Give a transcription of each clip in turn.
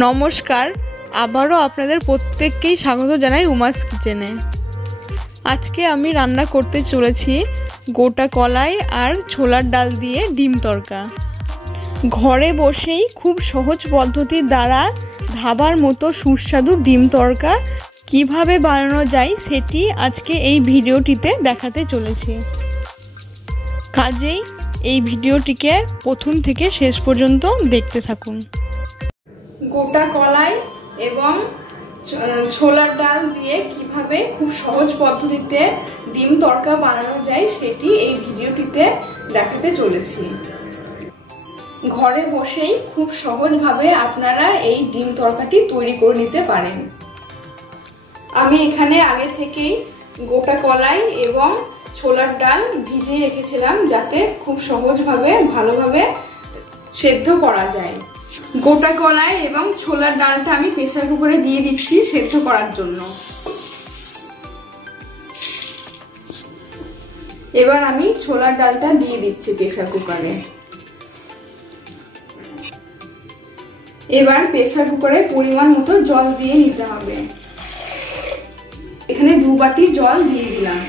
নমস্কার, আবারও আপনাদের প্রত্যেককেই স্বাগত জানাই উমাস কিচেনে। আজকে আমি রান্না করতে চলেছি গোটা কলাই আর ছোলার ডাল দিয়ে ডিম তড়কা। ঘরে বসেই খুব সহজ পদ্ধতির দ্বারা ধাবার মতো সুস্বাদু ডিম তড়কা কিভাবে বানানো যায় সেটি আজকে এই ভিডিওটিতে দেখাতে চলেছি। কাজেই এই ভিডিওটিকে প্রথম থেকে শেষ পর্যন্ত দেখতে থাকুন। গোটা কলাই এবং ছোলার ডাল দিয়ে কিভাবে খুব সহজ পদ্ধতিতে ডিম তড়কা বানানো যায় সেটি এই ভিডিওটিতে দেখাতে চলেছি। ঘরে বসেই খুব সহজভাবে আপনারা এই ডিম তড়কাটি তৈরি করে নিতে পারেন। আমি এখানে আগে থেকেই গোটা কলাই এবং ছোলার ডাল ভিজিয়ে রেখেছিলাম যাতে খুব সহজভাবে ভালোভাবে সেদ্ধ করা যায়। গোটা কলাই এবং ছোলার ডালটা আমি প্রেসার কুকারে দিয়ে দিচ্ছি সেদ্ধ করার জন্য। এবার আমি ছোলার ডালটা দিয়ে দিচ্ছি প্রেসার কুকারে। এবার প্রেসার কুকারে পরিমাণ মতো জল দিয়ে নিতে হবে। এখানে 2 বাটি জল দিয়ে দিলাম।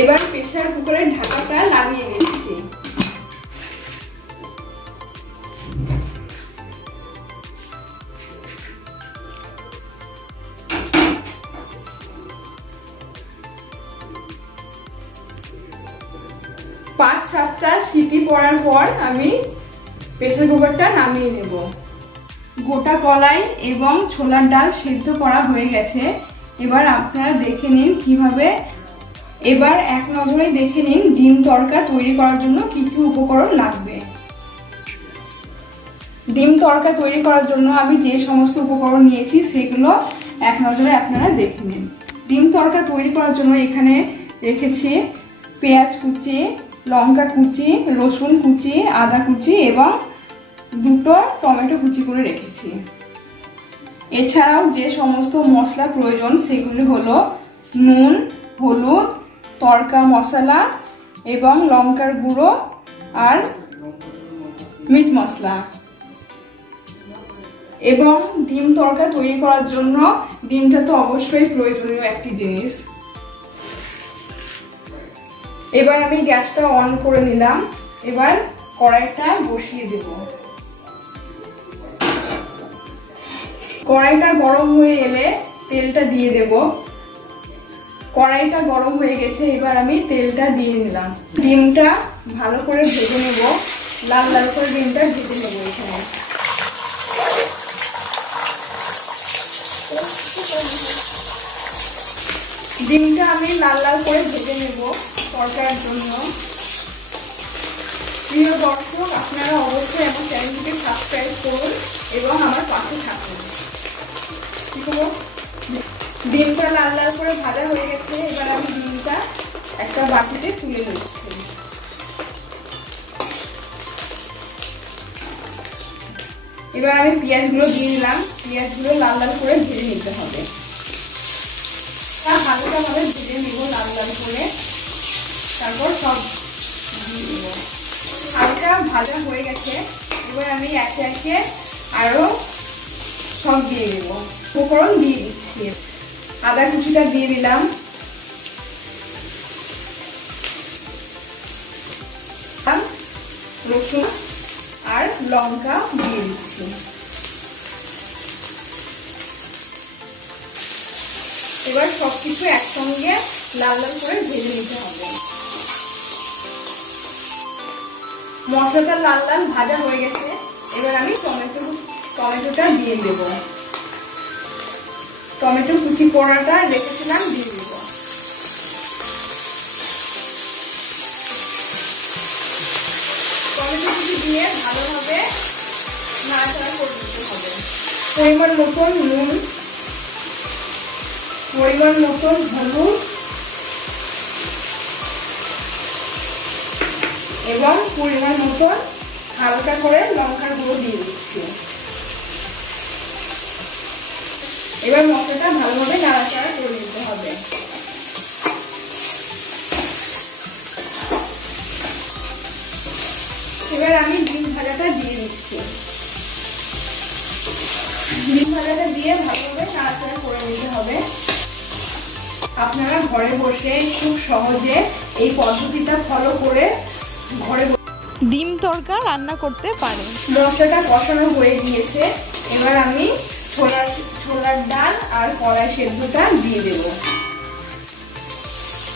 এবার প্রেসার কুকারের ঢাকাটা লাগিয়ে দিচ্ছি। পাঁচ 7টা সিটি পড়ার পর আমি প্রেসার কুকারটা নামিয়ে নেব। গোটা কলাই এবং ছোলার ডাল সেদ্ধ করা হয়ে গেছে। এবার আপনারা দেখে নিন কিভাবে। এবার এক নজরে দেখে নিন ডিম তড়কা তৈরি করার জন্য কি কি উপকরণ লাগবে। ডিম তড়কা তৈরি করার জন্য আমি যে সমস্ত উপকরণ নিয়েছি সেগুলো এক নজরে আপনারা দেখে নিন। ডিম তড়কা তৈরি করার জন্য এখানে রেখেছি পেঁয়াজ কুচি, লঙ্কা কুচি, রসুন কুচি, আদা কুচি এবং 2টো টমেটো কুচি করে রেখেছি। এছাড়াও যে সমস্ত মশলা প্রয়োজন সেগুলি হলো নুন, হলুদ, তড়কা মশলা এবং লঙ্কার গুঁড়ো আর মিট মশলা। এবং ডিম তড়কা তৈরি করার জন্য ডিমটা তো অবশ্যই প্রয়োজনীয় একটি জিনিস। এবার আমি গ্যাসটা অন করে নিলাম। এবার কড়াইটা বসিয়ে দেব। কড়াইটা গরম হয়ে এলে তেলটা দিয়ে দেব। কড়াইটা গরম হয়ে গেছে, এবার আমি তেলটা দিয়ে নিলাম। ডিমটা ভালো করে ভেজে নেব, লাল লাল করে ডিমটা ভেজে নেব। এখানে ডিমটা আমি লাল লাল করে ভেজে নেব তড়কার জন্য। প্রিয় দর্শক, আপনারা অবশ্যই আমার চ্যানেলটিকে সাবস্ক্রাইব করুন এবং আমার পাশে থাকুন। ডিমটা লাল লাল করে ভাজা হয়ে গেছে। এবার আমি ডিমটা একটা বাটিতে তুলে নিচ্ছি। এবার আমি পেঁয়াজগুলো দিয়ে দিলাম। পেঁয়াজগুলো লাল লাল করে ভেজে নিতে হবে। হালকা ভাবে ভেজে নেব লাল লাল করে, তারপর সব দিয়ে দেব। হালকা ভাজা হয়ে গেছে। এবার আমি একে একে আরো সব দিয়ে দেব। উপকরণ দিয়ে দিচ্ছি। আদা কুচিটা দিয়ে দিলাম, রসুন আর লঙ্কা দিয়ে দিচ্ছি। এবার সবকিছু একসঙ্গে লাল লাল করে ভেজে নিতে হবে। মশলাটা লাল লাল ভাজা হয়ে গেছে। এবার আমি টমেটোটা দিয়ে দেব। টমেটো কুচি পোড়াটা রেখেছিলাম দিয়ে দেব। টমেটো কুচি দিয়ে ভালোভাবে নাড়াচাড়া করে দিতে হবে। পরিমাণ মতন নুন, পরিমাণ মতন হলুদ এবং পরিমাণ মতন হালকা করে লঙ্কার গুঁড়ো দিয়ে দিচ্ছি। এবার মশলাটা ভালোভাবে নাড়াচাড়া করে দিতে হবে। এবার আমি ডিম ভাজাটা দিয়ে দিচ্ছি। ডিম ভাজাটা দিয়ে ভালোভাবে নাড়াচাড়া করে নিতে হবে। আপনারা ঘরে বসে খুব সহজে এই পদ্ধতিটা ফলো করে ঘরে ডিম তরকা রান্না করতে পারেন। মশলাটা কষানো হয়ে গিয়েছে, এবার আমি ছোলার ডাল আর কলাই সেদ্ধটা দিয়ে দেব।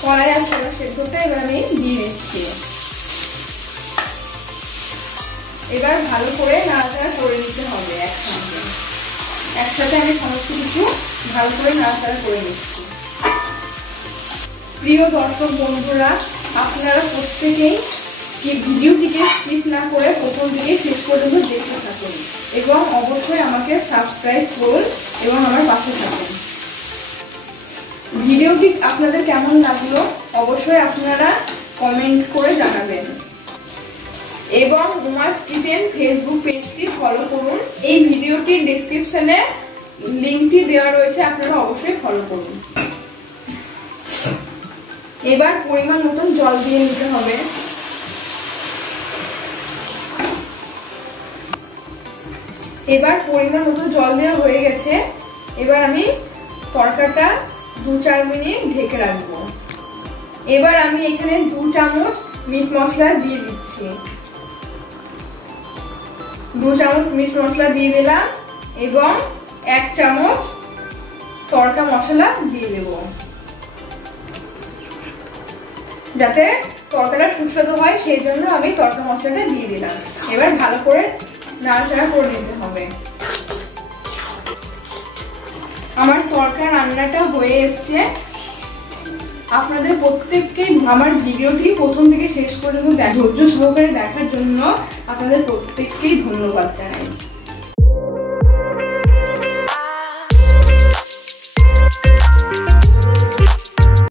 কলাই আর ছোলার সেদ্ধটা এবার আমি দিয়ে দিচ্ছি। এবার ভালো করে নাড়াচাড়া করে নিতে হবে। একসাথে আমি সমস্ত কিছু ভালো করে নাড়াচাড়া করে নিচ্ছি। প্রিয় দর্শক বন্ধুরা, আপনারা প্রত্যেকেই ভিডিওটিকে স্কিপ না করে প্রথম থেকে শেষ পর্যন্ত দেখতে থাকুন এবং অবশ্যই আমাকে সাবস্ক্রাইব করুন এবং আমার পাশে থাকুন। ভিডিওটি আপনাদের কেমন লাগলো অবশ্যই আপনারা কমেন্ট করে জানাবেন এবং উমাস কিচেন ফেসবুক পেজটি ফলো করুন। এই ভিডিওটির ডেসক্রিপশনে লিংকটি দেওয়া রয়েছে, আপনারা অবশ্যই ফলো করুন। এবার পরিমাণ মতন জল দিয়ে নিতে হবে। এবার পরিমাণ মতো জল দেওয়া হয়ে গেছে। এবার আমি তরকাটা 2-4 মিনিট ঢেকে রাখবো। এবার আমি এখানে 2 চামচ মিট মশলা দিয়ে দিচ্ছি। 2 চামচ মিট মশলা দিয়ে দিলাম এবং 1 চামচ তড়কা মশলা দিয়ে দেব, যাতে তরকাটা সুস্বাদু হয় সেই জন্য আমি তড়কা মশলাটা দিয়ে দিলাম। এবার ভালো করে নাড়াচাড়া করে নিতে হবে। আমার তরকা রান্নাটা হয়ে এসছে। আপনাদের প্রত্যেককেই আমার ভিডিওটি প্রথম থেকে শেষ পর্যন্ত ধৈর্য সহকারে দেখার জন্য আপনাদের প্রত্যেককেই ধন্যবাদ জানাই।